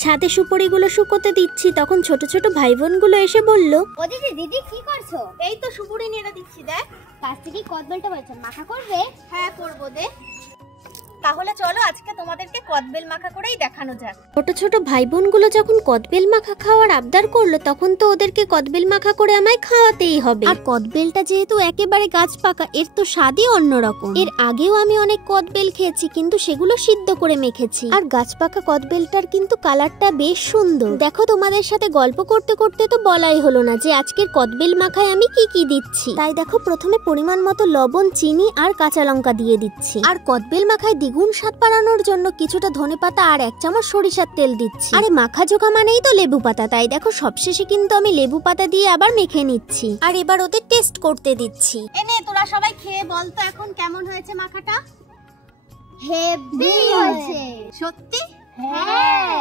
ছাদে সুপুরিগুলো শুকোতে দিচ্ছি, তখন ছোট ছোট ভাই বোনগুলো এসে বলল, ও দিদি দিদি কি করছো? এই তো সুপুরি নেড়ে দিচ্ছি। দেখ কাছ থেকে কদবেলটা বলছো মাখা করবে? হ্যাঁ করবো। দে তাহলে চলো আজকে তোমাদেরকে কদবেল মাখা করেই দেখানো যাক। ছোট ছোট ভাই বোনগুলো যখন কদবেল মাখা খাওয়ার আবদার করলো, তখন তো ওদেরকে কদবেল মাখা করে আমায় খাওয়াতেই হবে। আর কদবেলটা যেহেতু একেবারে গাছ পাকা, এর তো স্বাদই অন্যরকম। এর আগেও আমি অনেক কদবেল খেয়েছি, কিন্তু সেগুলো সিদ্ধ করে মেখেছি। আর গাছ পাকা কদবেলটার কিন্তু কালারটা বেশ সুন্দর। দেখো, তোমাদের সাথে গল্প করতে করতে তো বলাই হলো না যে আজকের কদবেল মাখায় আমি কি কি দিচ্ছি। তাই দেখো, প্রথমে পরিমাণ মতো লবণ, চিনি আর কাঁচা লঙ্কা দিয়ে দিচ্ছি। আর কদবেল মাখায় দ্বিগুণ স্বাদ বাড়ানোর জন্য কিছুটা ধনেপাতা আর 1 চামচ সরিষার তেল দিচ্ছি। আরে মাখা জোখা মানেই তো লেবু পাতা, তাই দেখো সবশেষে কিন্তু আমি লেবু পাতা দিয়ে আবার মেখে নিচ্ছি। আর এবার ওদের টেস্ট করতে দিচ্ছি। এনে তোরা সবাই খেয়ে বল তো এখন কেমন হয়েছে মাখাটা? হেভি হয়েছে। সত্যি? হ্যাঁ।